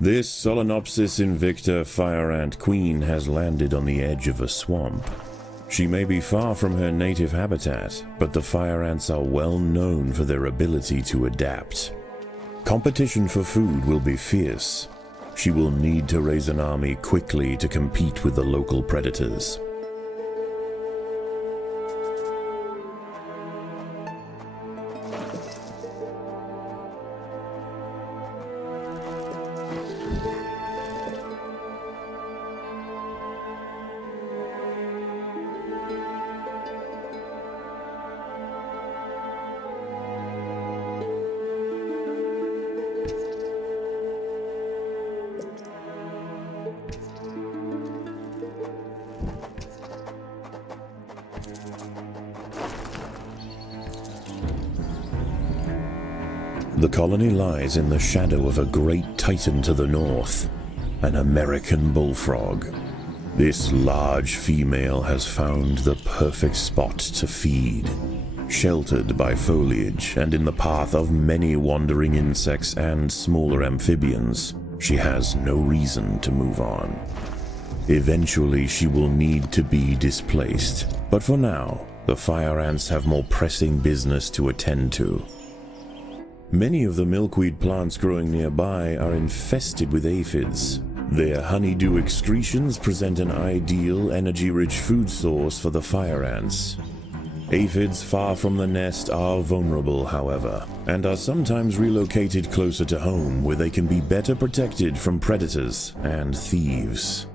This Solenopsis invicta fire ant queen has landed on the edge of a swamp. She may be far from her native habitat, but the fire ants are well known for their ability to adapt. Competition for food will be fierce. She will need to raise an army quickly to compete with the local predators. The colony lies in the shadow of a great titan to the north, an American bullfrog. This large female has found the perfect spot to feed. Sheltered by foliage and in the path of many wandering insects and smaller amphibians, she has no reason to move on. Eventually she will need to be displaced, but for now, the fire ants have more pressing business to attend to. Many of the milkweed plants growing nearby are infested with aphids. Their honeydew excretions present an ideal, energy-rich food source for the fire ants. Aphids far from the nest are vulnerable, however, and are sometimes relocated closer to home where they can be better protected from predators and thieves.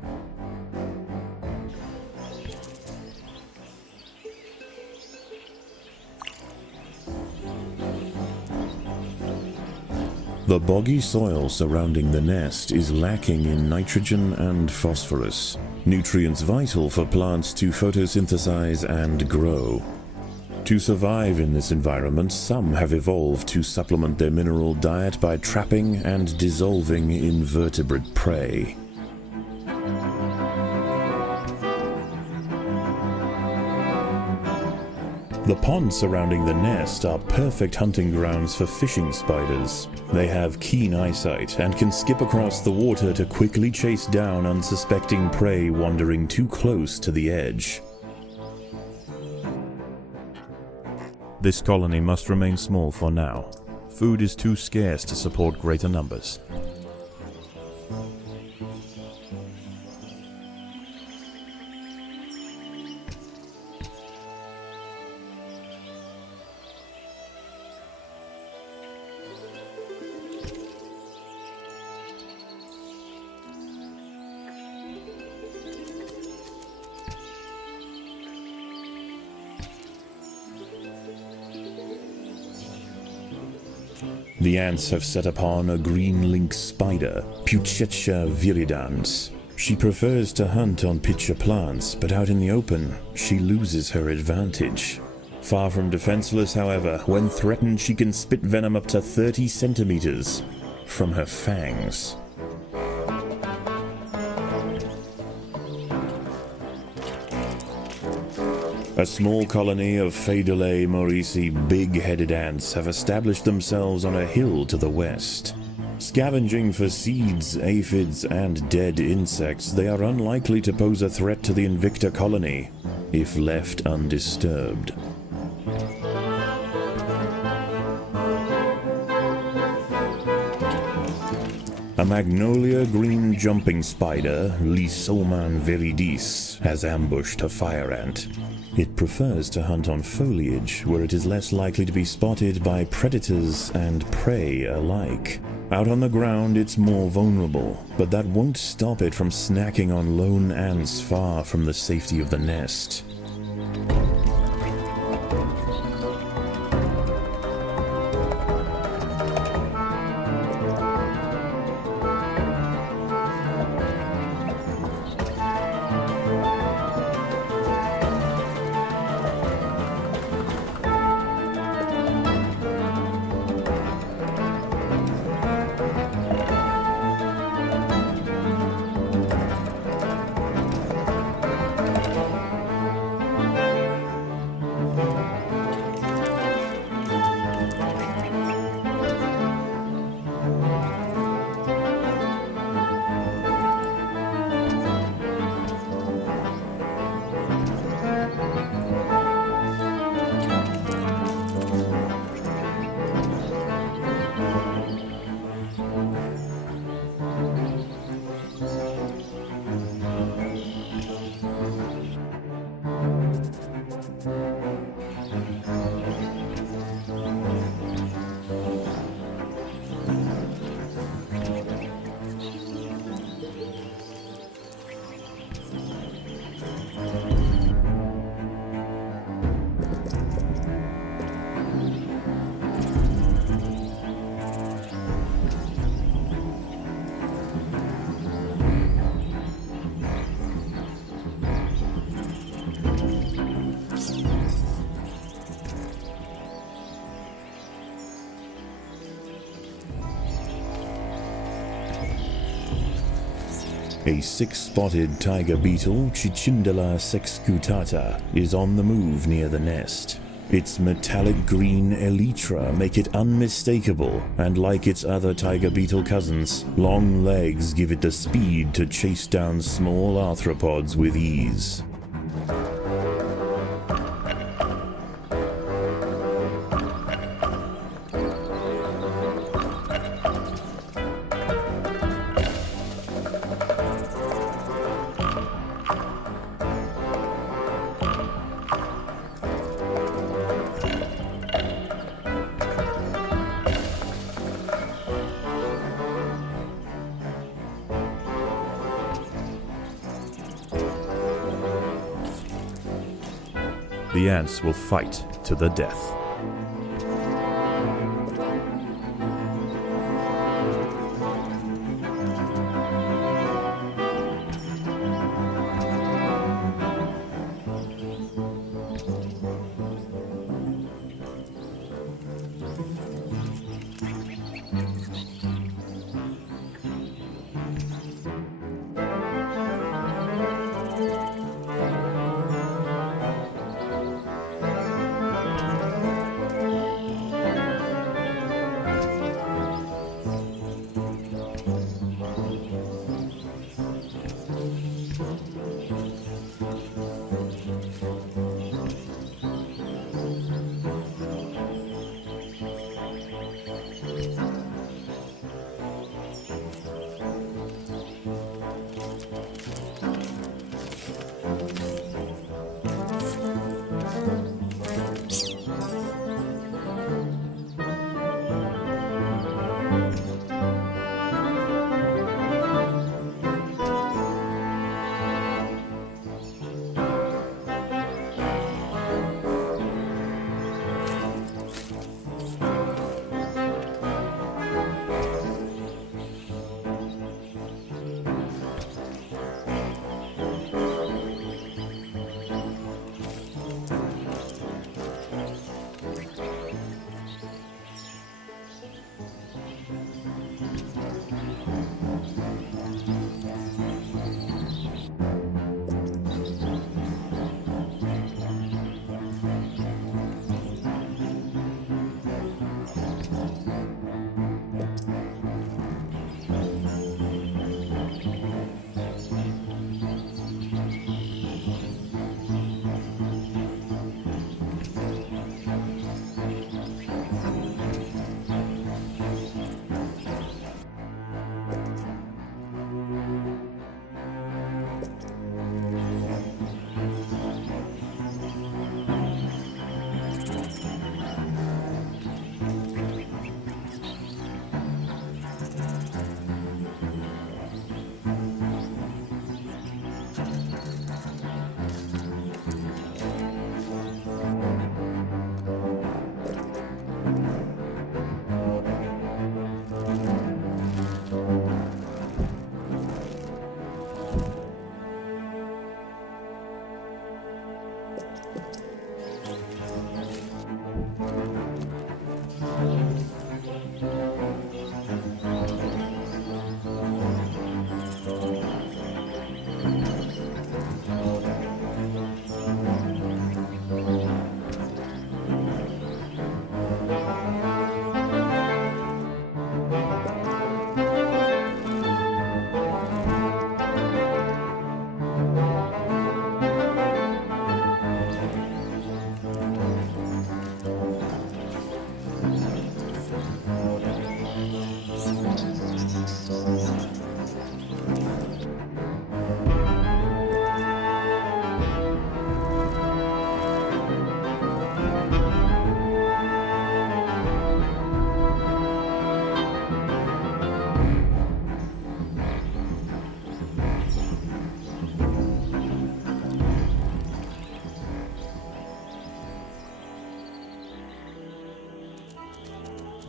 The boggy soil surrounding the nest is lacking in nitrogen and phosphorus, nutrients vital for plants to photosynthesize and grow. To survive in this environment, some have evolved to supplement their mineral diet by trapping and dissolving invertebrate prey. The ponds surrounding the nest are perfect hunting grounds for fishing spiders. They have keen eyesight and can skip across the water to quickly chase down unsuspecting prey wandering too close to the edge. This colony must remain small for now. Food is too scarce to support greater numbers. The ants have set upon a green lynx spider, Puccetia viridans. She prefers to hunt on pitcher plants, but out in the open, she loses her advantage. Far from defenseless, however, when threatened she can spit venom up to 30 centimeters from her fangs. A small colony of Phaedulae maurici big-headed ants have established themselves on a hill to the west. Scavenging for seeds, aphids, and dead insects, they are unlikely to pose a threat to the Invicta colony, if left undisturbed. A magnolia green jumping spider, Lysoman viridis, has ambushed a fire ant. It prefers to hunt on foliage, where it is less likely to be spotted by predators and prey alike. Out on the ground, it's more vulnerable, but that won't stop it from snacking on lone ants far from the safety of the nest. A six-spotted tiger beetle, Cicindela sexcutata, is on the move near the nest. Its metallic green elytra make it unmistakable, and like its other tiger beetle cousins, long legs give it the speed to chase down small arthropods with ease. The ants will fight to the death.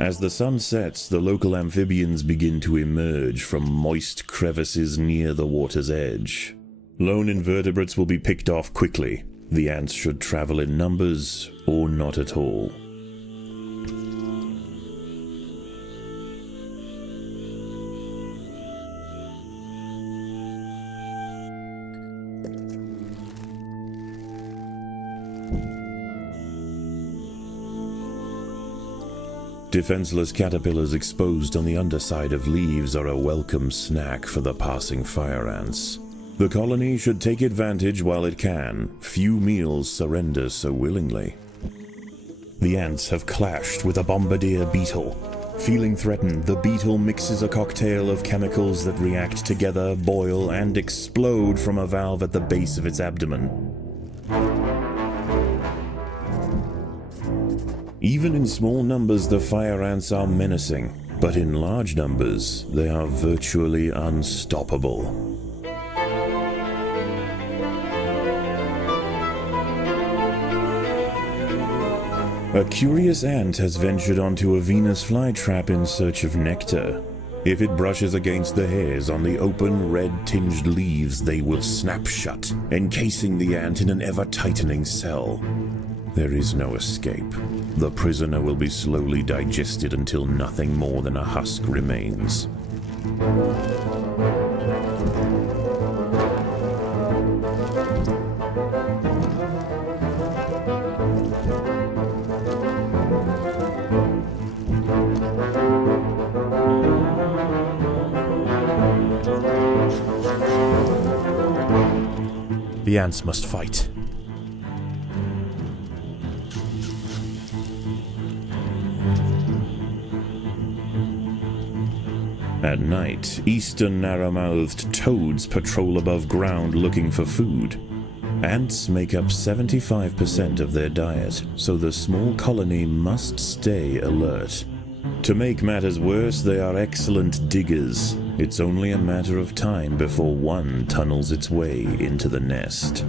As the sun sets, the local amphibians begin to emerge from moist crevices near the water's edge. Lone invertebrates will be picked off quickly. The ants should travel in numbers or not at all. Defenseless caterpillars exposed on the underside of leaves are a welcome snack for the passing fire ants. The colony should take advantage while it can. Few meals surrender so willingly. The ants have clashed with a bombardier beetle. Feeling threatened, the beetle mixes a cocktail of chemicals that react together, boil, and explode from a valve at the base of its abdomen. Even in small numbers, the fire ants are menacing, but in large numbers, they are virtually unstoppable. A curious ant has ventured onto a Venus flytrap in search of nectar. If it brushes against the hairs on the open, red-tinged leaves, they will snap shut, encasing the ant in an ever-tightening cell. There is no escape. The prisoner will be slowly digested until nothing more than a husk remains. The ants must fight. At night, eastern narrow-mouthed toads patrol above ground looking for food. Ants make up 75% of their diet, so the small colony must stay alert. To make matters worse, they are excellent diggers. It's only a matter of time before one tunnels its way into the nest.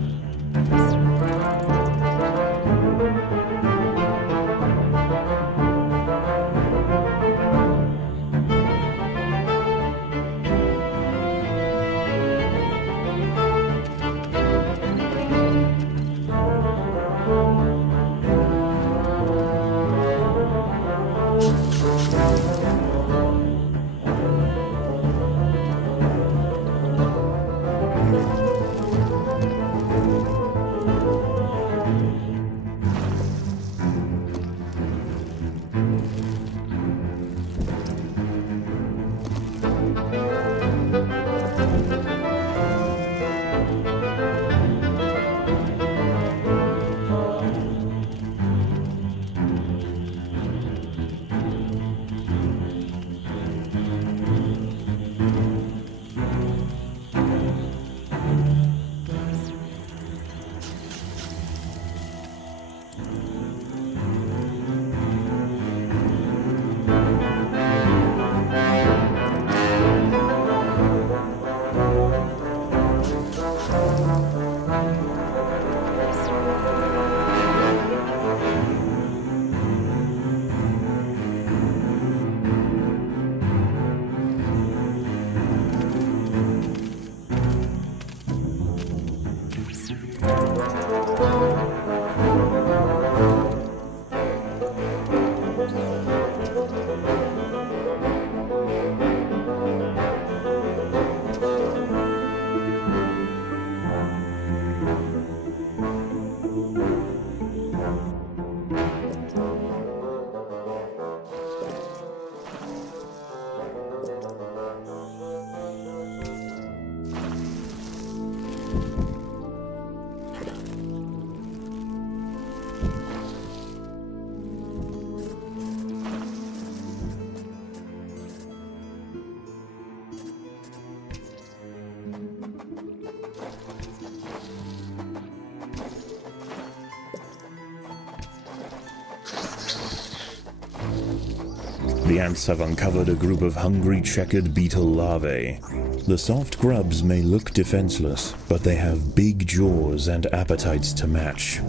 The ants have uncovered a group of hungry checkered beetle larvae. The soft grubs may look defenseless, but they have big jaws and appetites to match.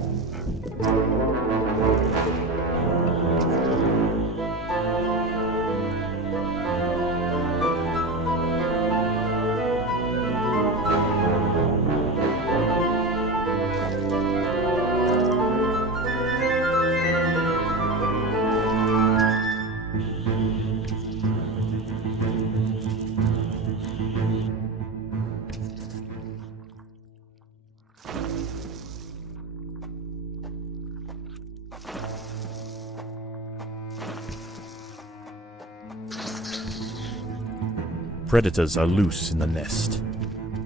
Predators are loose in the nest.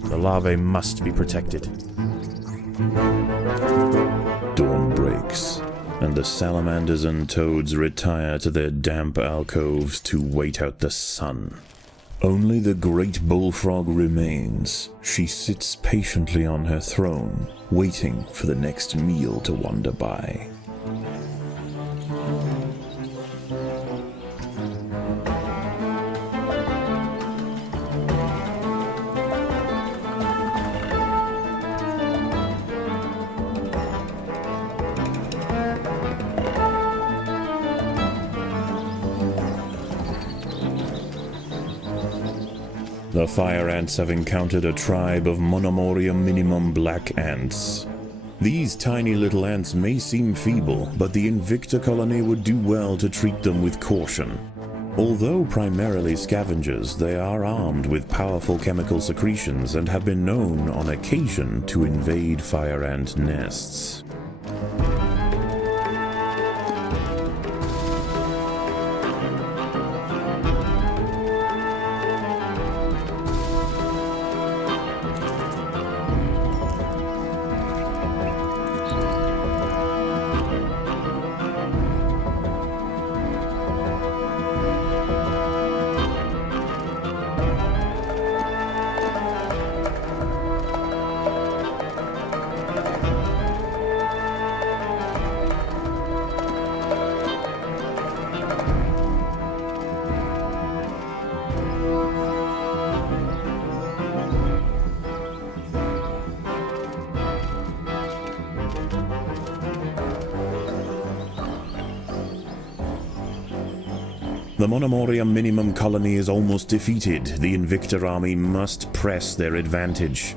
The larvae must be protected. Dawn breaks, and the salamanders and toads retire to their damp alcoves to wait out the sun. Only the great bullfrog remains. She sits patiently on her throne, waiting for the next meal to wander by. The fire ants have encountered a tribe of Monomoria minimum black ants. These tiny little ants may seem feeble, but the Invicta colony would do well to treat them with caution. Although primarily scavengers, they are armed with powerful chemical secretions and have been known on occasion to invade fire ant nests. The Monomoria minimum colony is almost defeated. The Invicta army must press their advantage.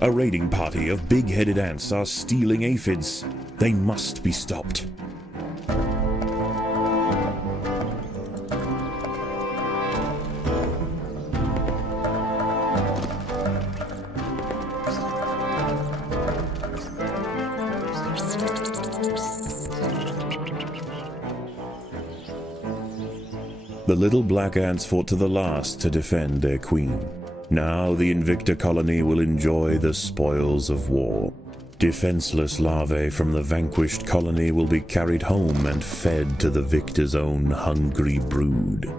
A raiding party of big-headed ants are stealing aphids. They must be stopped. The little black ants fought to the last to defend their queen. Now the Invicta colony will enjoy the spoils of war. Defenseless larvae from the vanquished colony will be carried home and fed to the victor's own hungry brood.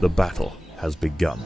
The battle has begun.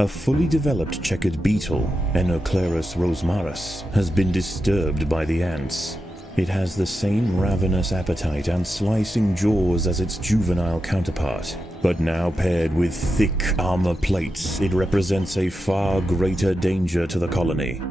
A fully developed checkered beetle, Enoclerus rosmarus, has been disturbed by the ants. It has the same ravenous appetite and slicing jaws as its juvenile counterpart, but now paired with thick armor plates, it represents a far greater danger to the colony.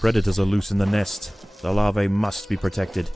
Predators are loose in the nest. The larvae must be protected.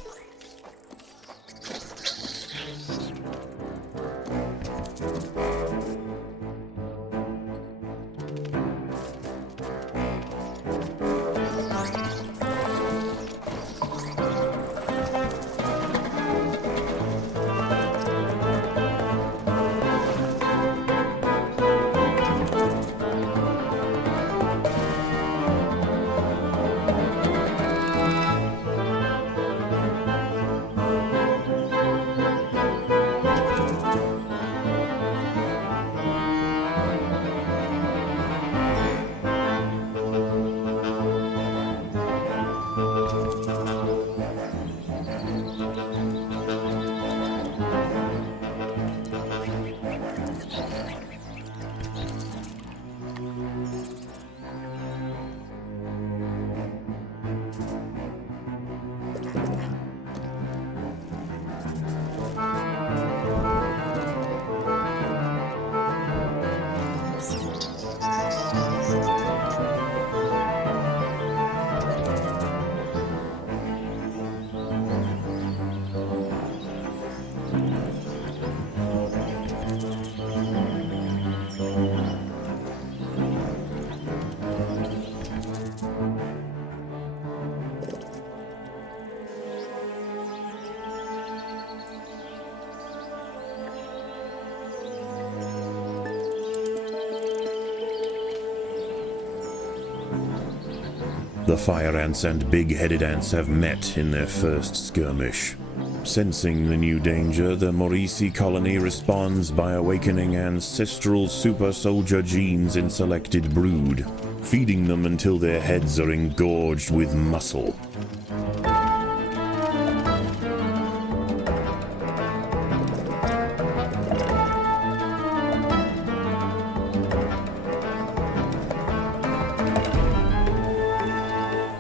The fire ants and big-headed ants have met in their first skirmish. Sensing the new danger, the Maurici colony responds by awakening ancestral super soldier genes in selected brood, feeding them until their heads are engorged with muscle.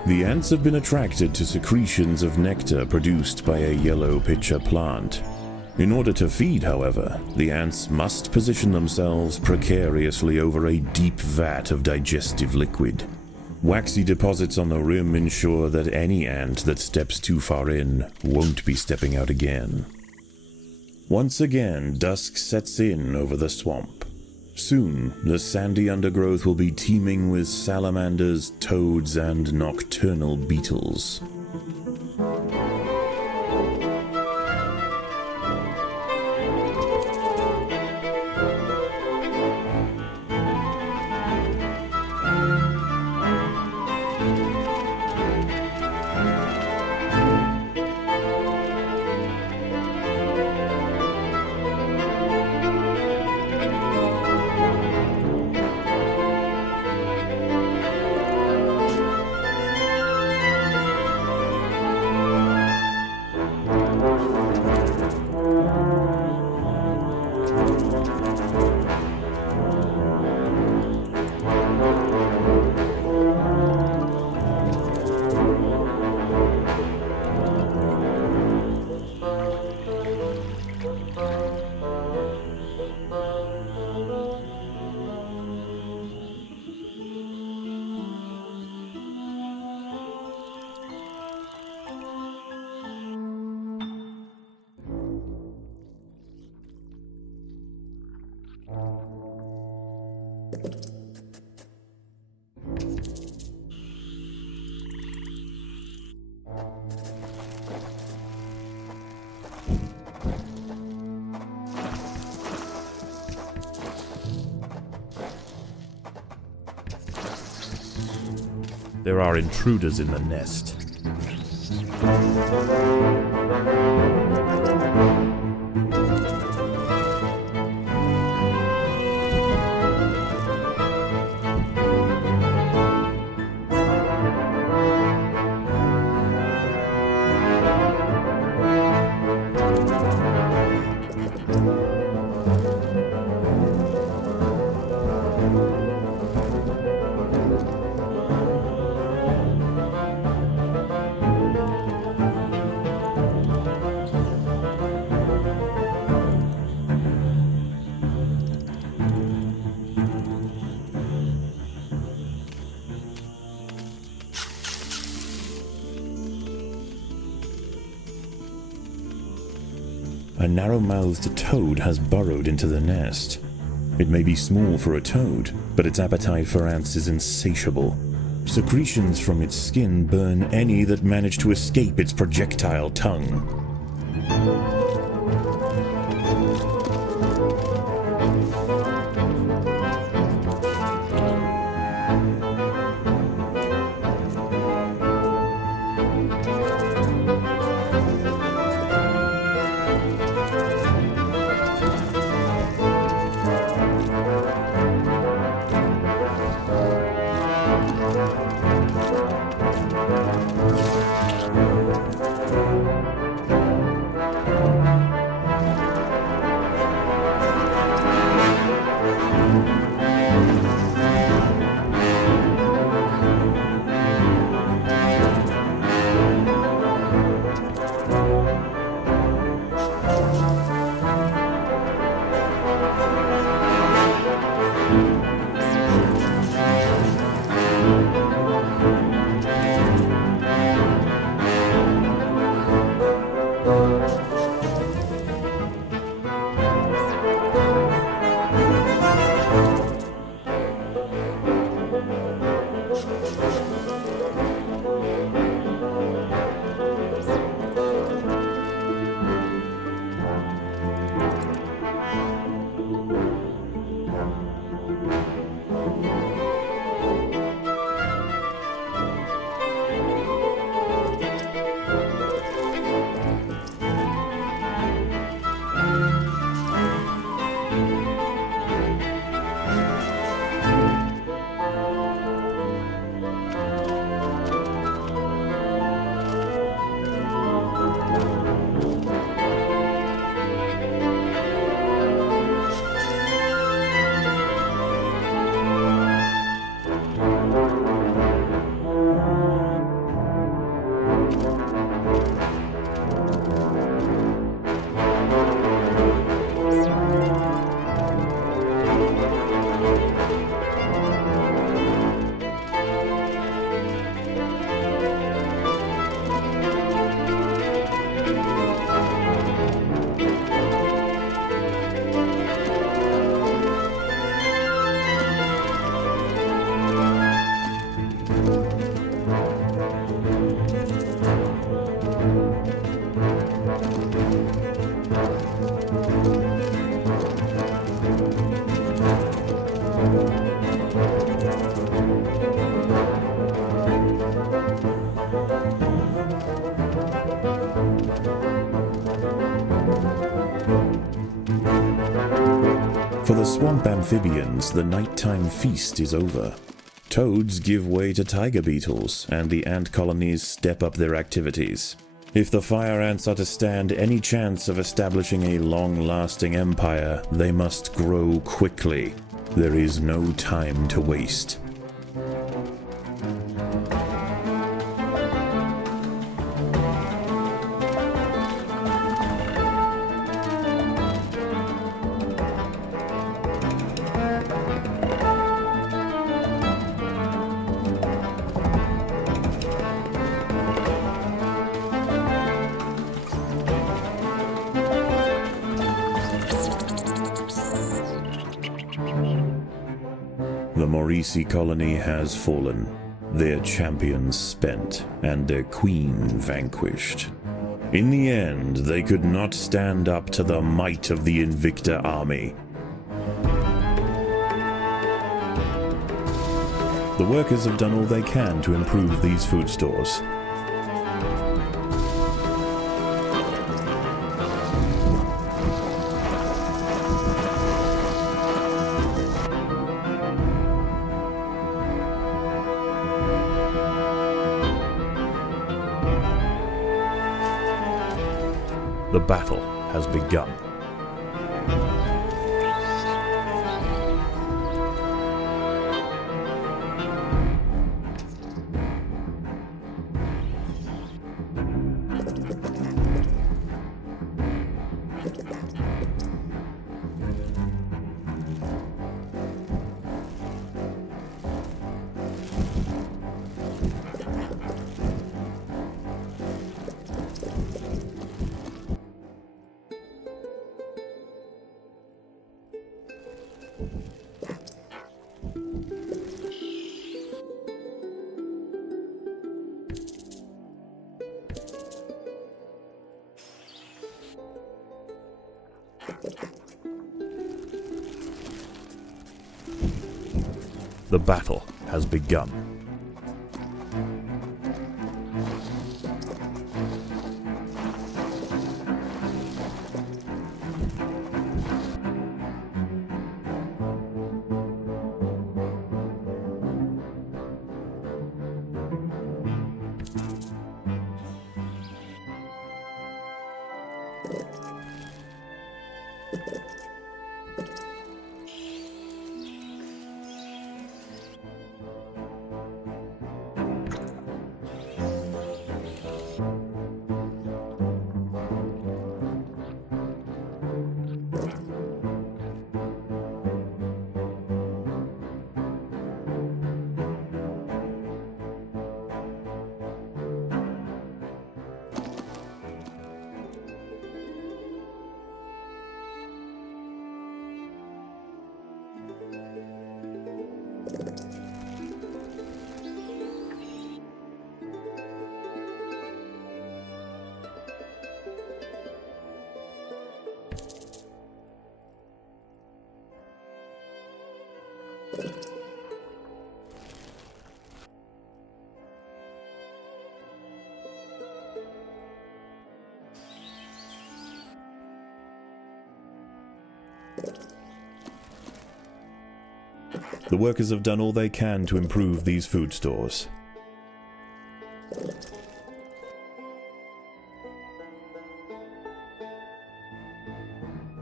The ants have been attracted to secretions of nectar produced by a yellow pitcher plant. In order to feed, however, the ants must position themselves precariously over a deep vat of digestive liquid. Waxy deposits on the rim ensure that any ant that steps too far in won't be stepping out again. Once again, dusk sets in over the swamp. Soon, the sandy undergrowth will be teeming with salamanders, toads, and nocturnal beetles. There are intruders in the nest. A narrow-mouthed toad has burrowed into the nest. It may be small for a toad, but its appetite for ants is insatiable. Secretions from its skin burn any that manage to escape its projectile tongue. For the swamp amphibians, the nighttime feast is over. Toads give way to tiger beetles, and the ant colonies step up their activities. If the fire ants are to stand any chance of establishing a long-lasting empire, they must grow quickly. There is no time to waste. The Maurici colony has fallen. their champions spent and their queen vanquished. In the end, they could not stand up to the might of the Invicta army. The workers have done all they can to improve these food stores. The battle has begun. The battle has begun. The workers have done all they can to improve these food stores.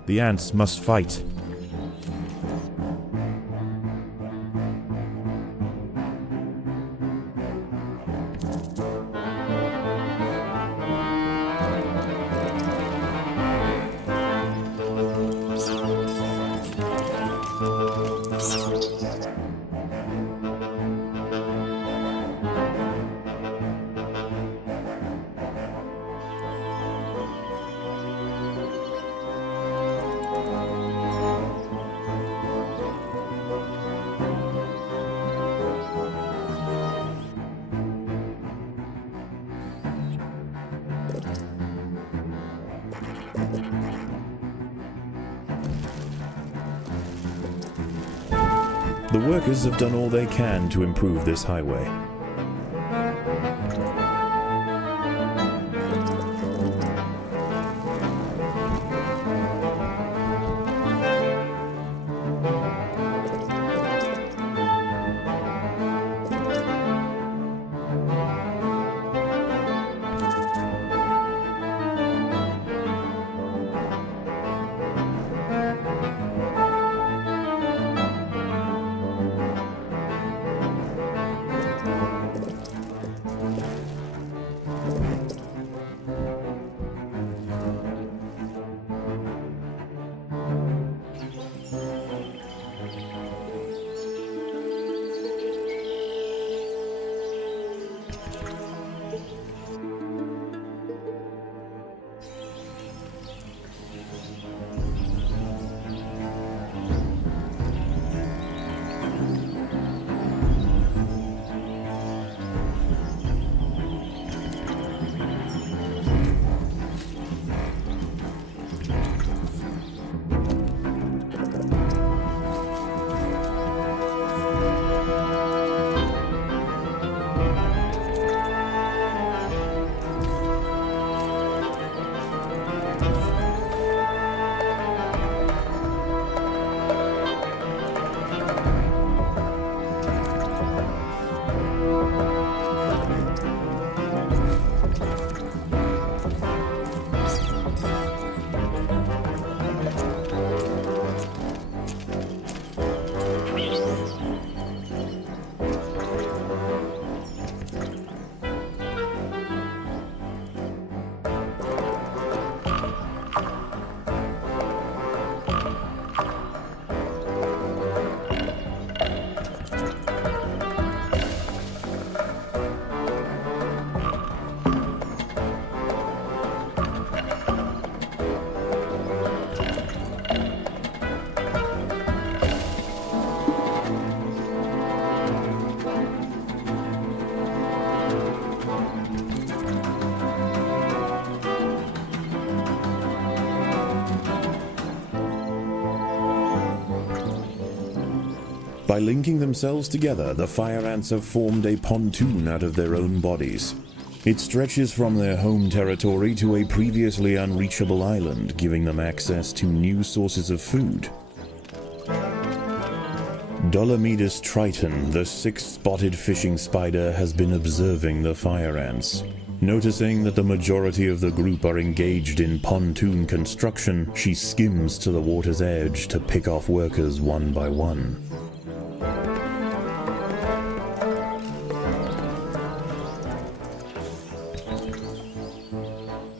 The ants must fight. The workers have done all they can to improve this highway. By linking themselves together, the fire ants have formed a pontoon out of their own bodies. It stretches from their home territory to a previously unreachable island, giving them access to new sources of food. Dolomedus triton, the six-spotted fishing spider, has been observing the fire ants. Noticing that the majority of the group are engaged in pontoon construction, she skims to the water's edge to pick off workers one by one.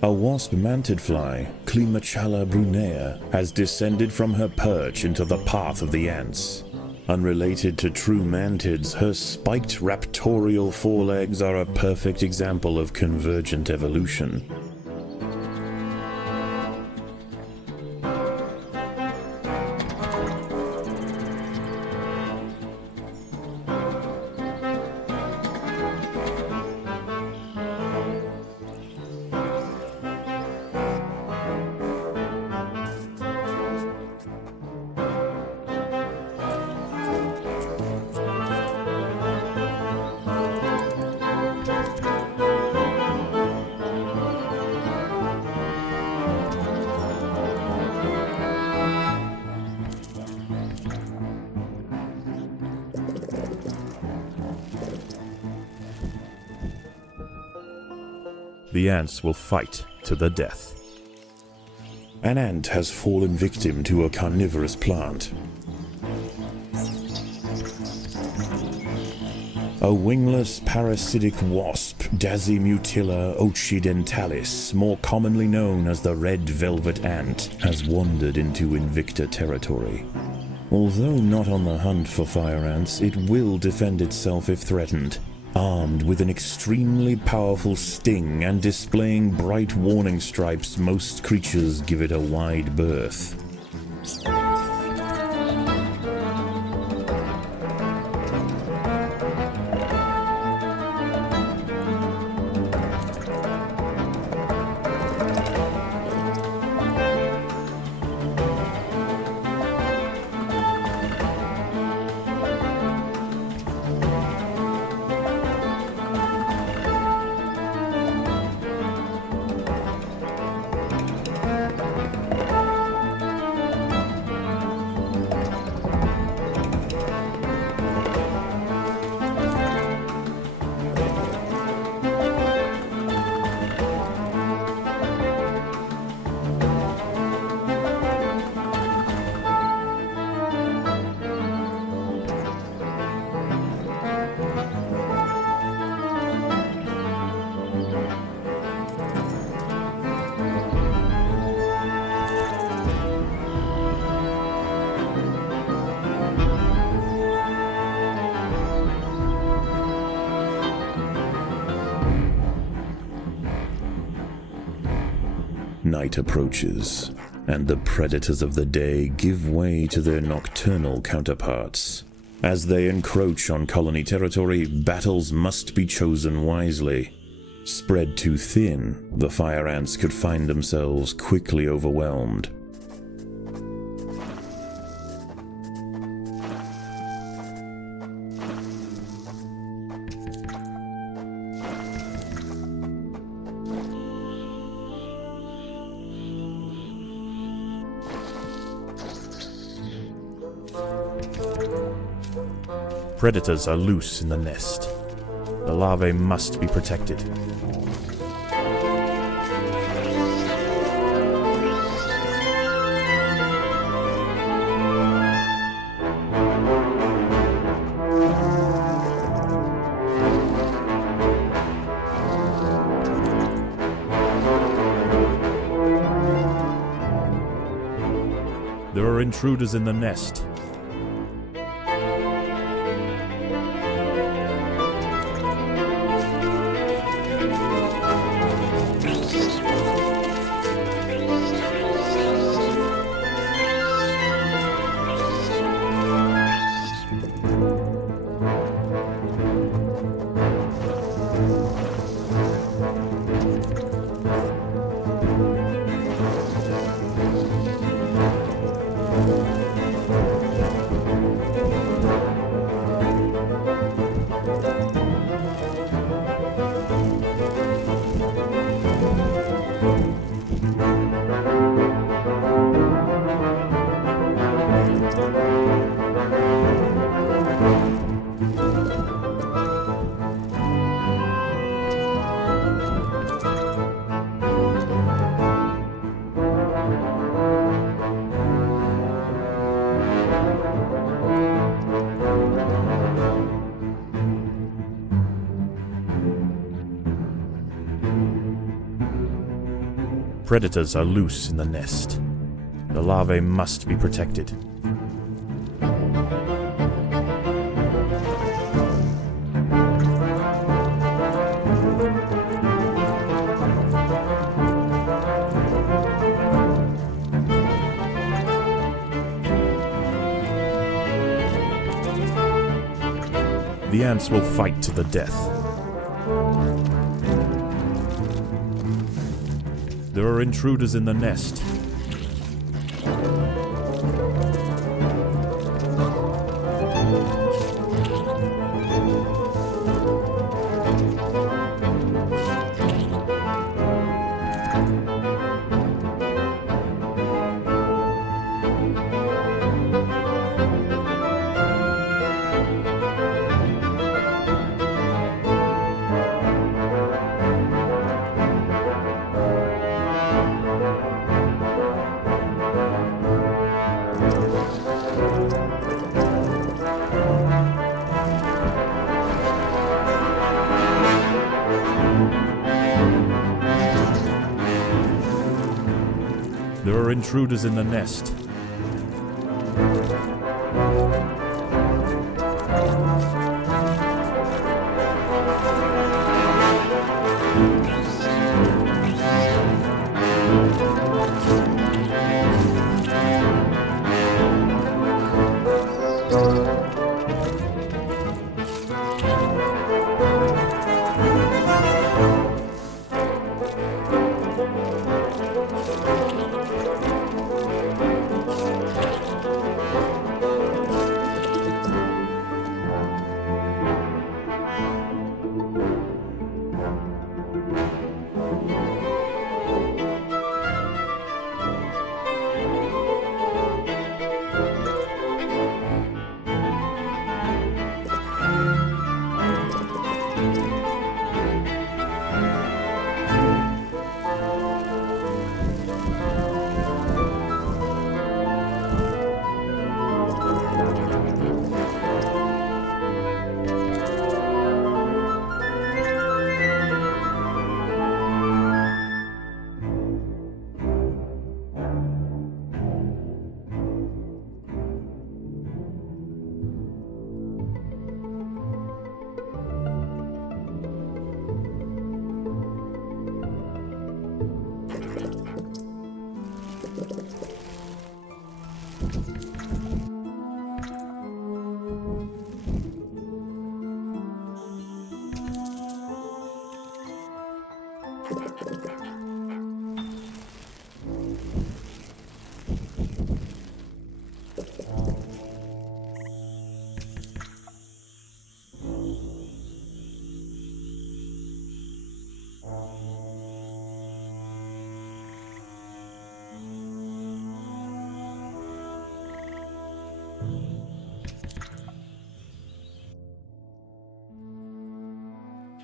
A wasp-manted fly, Climachala brunea, has descended from her perch into the path of the ants. Unrelated to true mantids, her spiked raptorial forelegs are a perfect example of convergent evolution. The ants will fight to the death. An ant has fallen victim to a carnivorous plant. A wingless parasitic wasp, Dasimutilla occidentalis, more commonly known as the red velvet ant, has wandered into Invicta territory. Although not on the hunt for fire ants, it will defend itself if threatened. Armed with an extremely powerful sting and displaying bright warning stripes, most creatures give it a wide berth. Night approaches, and the predators of the day give way to their nocturnal counterparts. As they encroach on colony territory, battles must be chosen wisely. Spread too thin, the fire ants could find themselves quickly overwhelmed. Predators are loose in the nest. The larvae must be protected. There are intruders in the nest. Predators are loose in the nest. The larvae must be protected. The ants will fight to the death. There are intruders in the nest. There are intruders in the nest.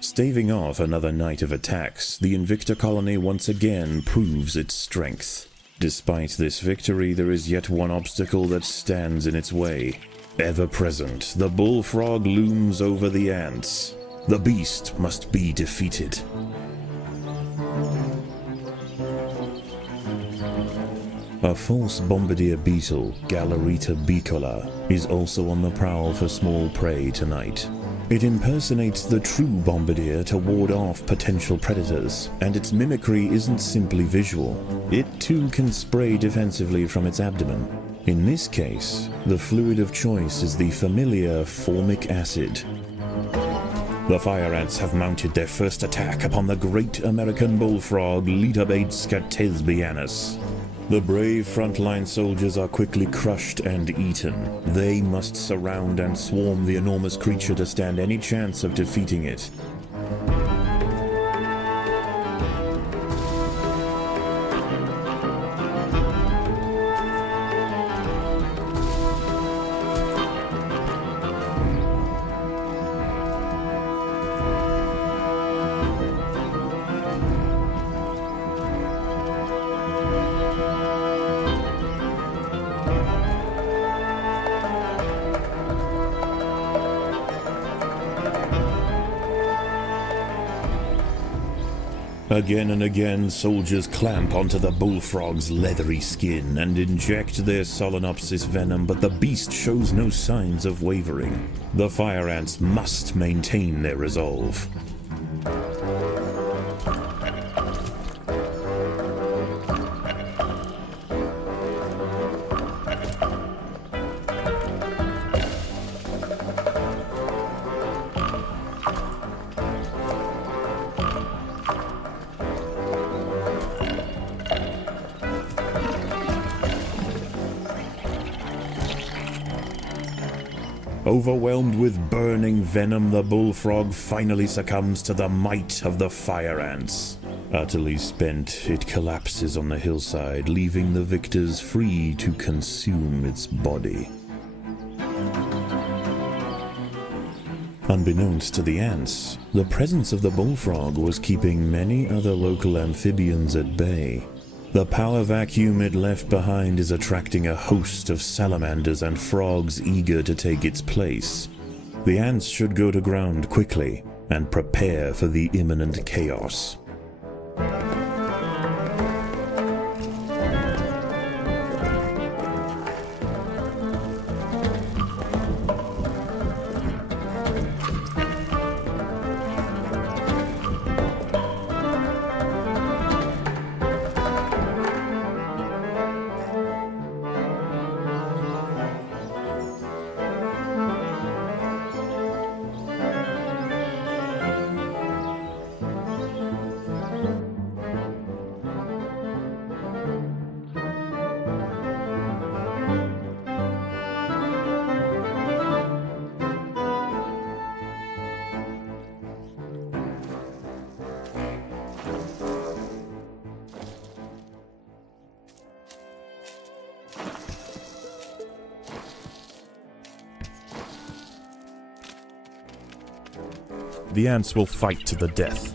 Staving off another night of attacks, the Invicta colony once again proves its strength. Despite this victory, there is yet one obstacle that stands in its way. Ever present, the Bullfrog looms over the ants. The beast must be defeated. A false bombardier beetle, Galerita bicola, is also on the prowl for small prey tonight. It impersonates the true bombardier to ward off potential predators, and its mimicry isn't simply visual. It too can spray defensively from its abdomen. In this case, the fluid of choice is the familiar formic acid. The fire ants have mounted their first attack upon the great American bullfrog, Litabates tesbianus. The brave frontline soldiers are quickly crushed and eaten. They must surround and swarm the enormous creature to stand any chance of defeating it. Again and again, soldiers clamp onto the bullfrog's leathery skin and inject their Solenopsis venom, but the beast shows no signs of wavering. The fire ants must maintain their resolve. Overwhelmed with burning venom, the bullfrog finally succumbs to the might of the fire ants. Utterly spent, it collapses on the hillside, leaving the victors free to consume its body. Unbeknownst to the ants, the presence of the bullfrog was keeping many other local amphibians at bay. The power vacuum it left behind is attracting a host of salamanders and frogs eager to take its place. The ants should go to ground quickly and prepare for the imminent chaos. The ants will fight to the death.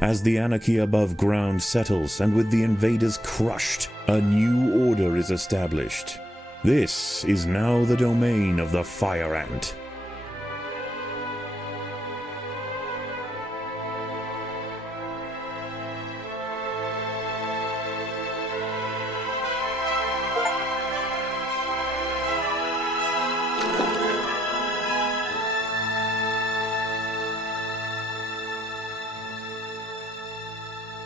As the anarchy above ground settles and with the invaders crushed, a new order is established. This is now the domain of the fire ant.